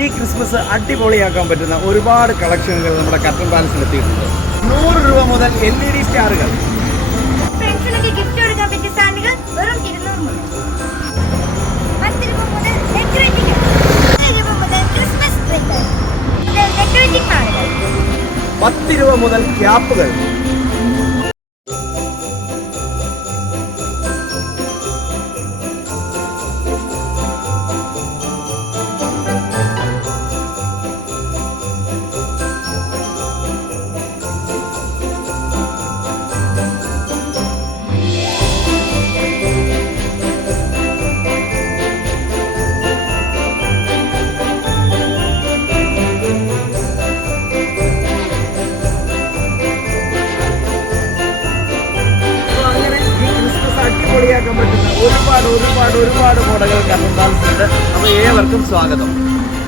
ഈ ക്രിസ്മസ് അടിപൊളിയാക്കാൻ പറ്റുന്ന ഒരുപാട് കളക്ഷനുകൾ നമ്മുടെ കർട്ടൻ പാലസിൽ എത്തിയിട്ടുണ്ട്. 100 രൂപ മുതൽ LED സ്റ്റാറുകൾ, ഫ്രണ്ട്സിനൊക്കെ ഗിഫ്റ്റ് കൊടുക്കാൻ പറ്റിയ സ്റ്റാൻഡുകൾ വെറും 200 മുതൽ, 10 രൂപ മുതൽ ഡെക്കറേറ്റിംഗ്, 10 രൂപ മുതൽ ക്രിസ്മസ് ട്രീകൾ, ഡെക്കറേറ്റിംഗ് മാലകൾ, 10 രൂപ മുതൽ ക്യാപ്പുകൾ. അടിപൊളിയാക്കാൻ പറ്റുന്ന ഒരുപാട് മോഡലുകൾ കർട്ടൻ പാലസിലുണ്ട്. അപ്പോൾ ഏവർക്കും സ്വാഗതം.